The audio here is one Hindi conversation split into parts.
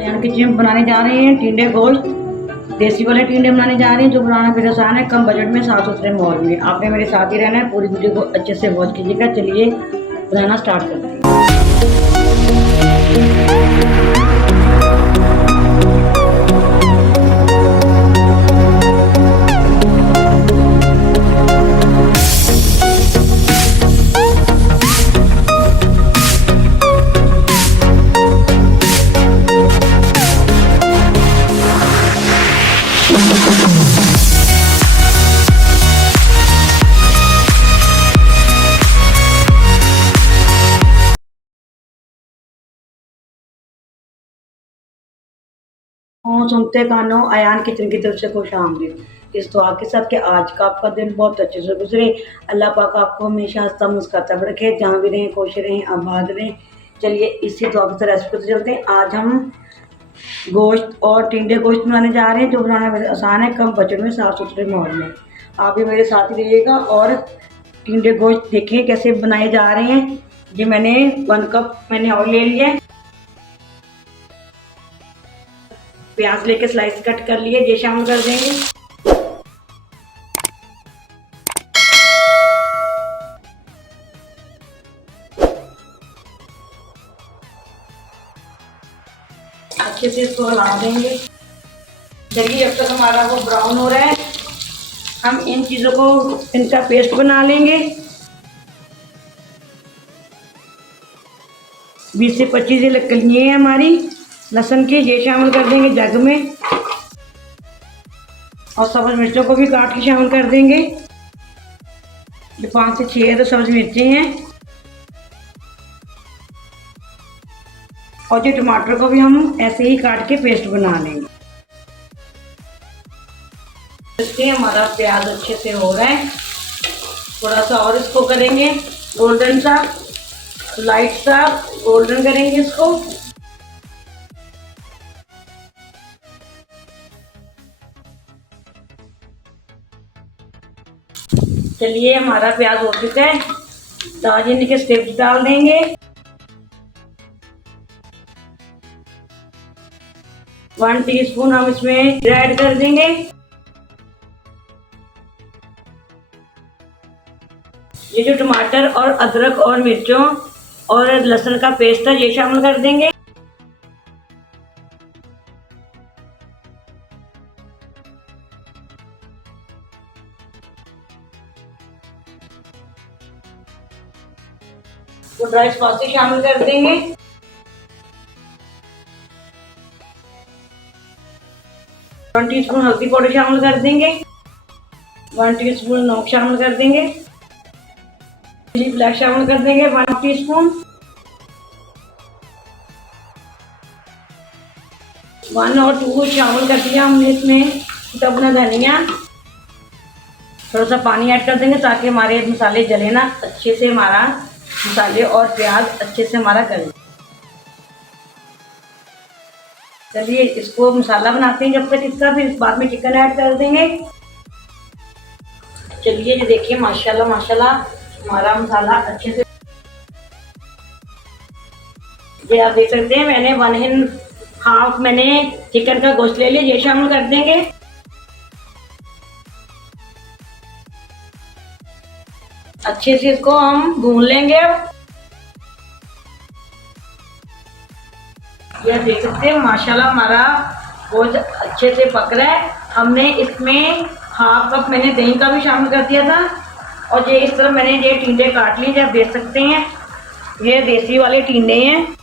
यानी कि जिम बनाने जा रहे हैं टिंडे गोश्त, देसी वाले टिंडे बनाने जा रहे हैं जो बनाना फिर आसान है, कम बजट में, साफ सुथरे माहौल में। आपने मेरे साथ ही रहना है, पूरी वीडियो को अच्छे से वॉच कीजिएगा। चलिए बनाना स्टार्ट करते हैं। सुनते कानों, अयान किचन की तरफ से खुश आमदीद। इस दुआ के साथ कि आज का आपका दिन बहुत अच्छे से गुजरे। अल्लाह पाक आपको हमेशा हंसता मुस्कुराता रखे, जहाँ भी रहें खुश रहें, आबाद रहें। चलिए इसी दुआ के साथ रेसिपी पे चलते हैं। आज हम गोश्त और टिंडे गोश्त बनाने जा रहे हैं जो बनाना वैसे आसान है, कम बजट में, साफ सुथरे माहौल में। आप भी मेरे साथ ही रहिएगा और टिंडे गोश्त देखिए कैसे बनाए जा रहे हैं। ये मैंने 1 कप मैंने ऑयल ले लिया है, प्याज लेके स्लाइस कट कर लिए, ये शामिल कर देंगे। अच्छे से इसको हिला देंगे। चलिए जब तक हमारा वो ब्राउन हो रहा है, हम इन चीज़ों को इनका पेस्ट बना लेंगे। 20 से 25 कलियां हैं हमारी लहसुन की, ये शामिल कर देंगे जग में। और सब्ज मिर्चों को भी काट के शामिल कर देंगे। ये 5 से 6 तो सब्ज मिर्ची हैं। और जो टमाटर को भी हम ऐसे ही काट के पेस्ट बना लेंगे। इससे हमारा प्याज अच्छे से हो रहा है, थोड़ा सा और इसको करेंगे गोल्डन सा, लाइट सा गोल्डन करेंगे इसको। चलिए हमारा प्याज हो चुका है, दालचीनी के स्टेप्स डाल देंगे। 1 टीस्पून हम इसमें ऐड कर देंगे। ये जो टमाटर और अदरक और मिर्चों और लहसुन का पेस्ट है ये शामिल कर देंगे। तो ड्राई स्पाइसेस शामिल कर देंगे। वन टीस्पून हल्दी पाउडर शामिल कर देंगे। 1 टीस्पून नमक शामिल कर देंगे। चिली फ्लेक्स शामिल कर देंगे 1 टीस्पून। 1 और 2 शामिल कर दिया हमने इसमें। अपना धनिया, थोड़ा सा पानी ऐड कर देंगे ताकि हमारे मसाले जले ना, अच्छे से हमारा मसाले और प्याज अच्छे से हमारा गले। चलिए इसको मसाला बनाते हैं जब तक इसका, फिर बाद में चिकन ऐड कर देंगे। चलिए ये देखिए माशाल्लाह माशाल्लाह हमारा मसाला अच्छे से, ये आप देख सकते हैं मैंने 1/2 मैंने चिकन का गोश्त ले लिया, ये शामिल कर देंगे। अच्छे से इसको हम भून लेंगे। अब ये देख सकते हैं माशाल्लाह हमारा गोश्त अच्छे से पक रहा है। हमने इसमें 1/2 कप मैंने दही का भी शामिल कर दिया था। और ये इस तरह मैंने ये टिंडे काट लिए, आप देख सकते हैं ये देसी वाले टिंडे हैं।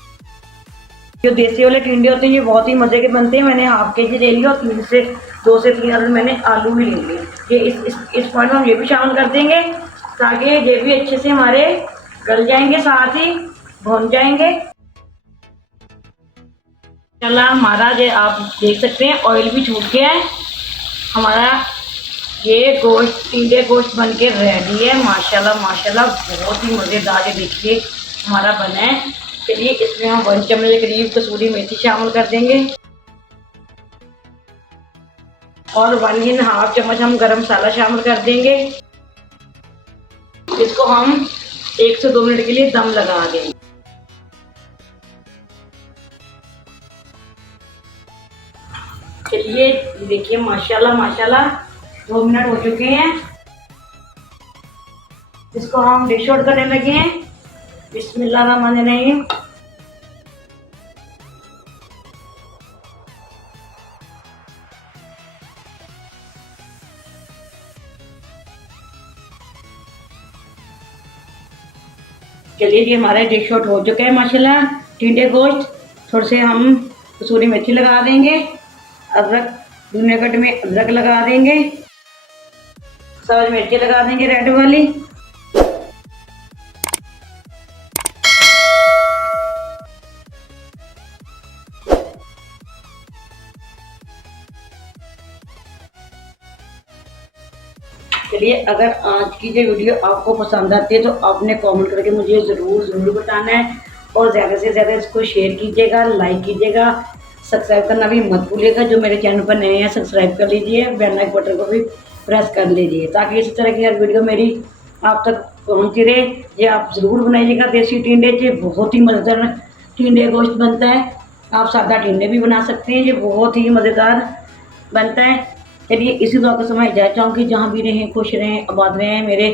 जो देसी वाले टिंडे होते हैं ये बहुत ही मज़े के बनते हैं। मैंने 1/2 केजी ले लिया और 2 से 3 और मैंने आलू भी ले लिए। ये इस पॉइंट में हम ये भी शामिल कर देंगे ताकि ये भी अच्छे से हमारे गल जाएंगे, साथ ही भुन जाएंगे। चला हमारा ये आप देख सकते हैं ऑयल भी छूट गया है। हमारा ये गोश्त टिंडे गोश्त बन के रेडी है। माशाल्लाह माशाल्लाह बहुत ही मज़ेदार, ये देखिए हमारा बना है। चलिए इसमें हम 1 चम्मच के करीब कसूरी मेथी शामिल कर देंगे और 1.5 चम्मच हम गरम मसाला शामिल कर देंगे। इसको हम 1 से 2 मिनट के लिए दम लगा देंगे। चलिए देखिए, माशाल्लाह माशाल्लाह 2 मिनट हो चुके हैं। इसको हम डिश आउट करने लगे हैं। बिस्मिल्लाहिर्रहमानिर्रहीम। चलिए जी, हमारे डिश आउट हो चुके हैं माशाल्लाह। टिंडे गोश्त, थोड़े से हम कसूरी मेथी लगा देंगे, अदरक, धनिया कट में अदरक लगा देंगे, सब्ज मिर्ची लगा देंगे रेड वाली। चलिए, अगर आज की जो वीडियो आपको पसंद आती है तो आपने कमेंट करके मुझे ज़रूर बताना है, और ज़्यादा से ज़्यादा इसको शेयर कीजिएगा, लाइक कीजिएगा, सब्सक्राइब करना भी मत भूलिएगा। जो मेरे चैनल पर नए हैं सब्सक्राइब कर लीजिए, बेल आइकन बटन को भी प्रेस कर लीजिए, ताकि इसी तरह की हर वीडियो मेरी आप तक पहुँचती रहे। ये आप ज़रूर बनाइएगा देसी टिंडे, ये बहुत ही मज़ेदार टिंडे गोश्त बनता है। आप सादा टिंडे भी बना सकते हैं, ये बहुत ही मज़ेदार बनता है। चलिए, इसी दुआ को समय जाए चाहूँ कि जहाँ भी रहें खुश रहें, आबाद रहें मेरे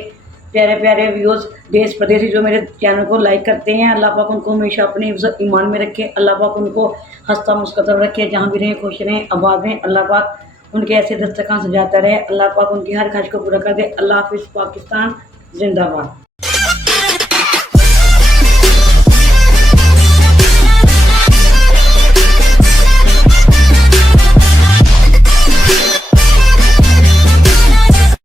प्यारे प्यारे व्यूअर्स देश प्रदेश जो मेरे चैनल को लाइक करते हैं। अल्लाह पाक उनको हमेशा अपने हिफ्ज़ ईमान में रखे, अल्लाह पाक उनको हंसता मुस्कुराता रखे, जहाँ भी रहें खुश रहें, आबाद रहें। अल्लाह पाक उनके ऐसे दस्तरखान सजाता रहे, अल्लाह पाक उनकी हर ख्वाहिश को पूरा कर दे। अल्लाह हाफ़िज़। पाकिस्तान जिंदाबाद।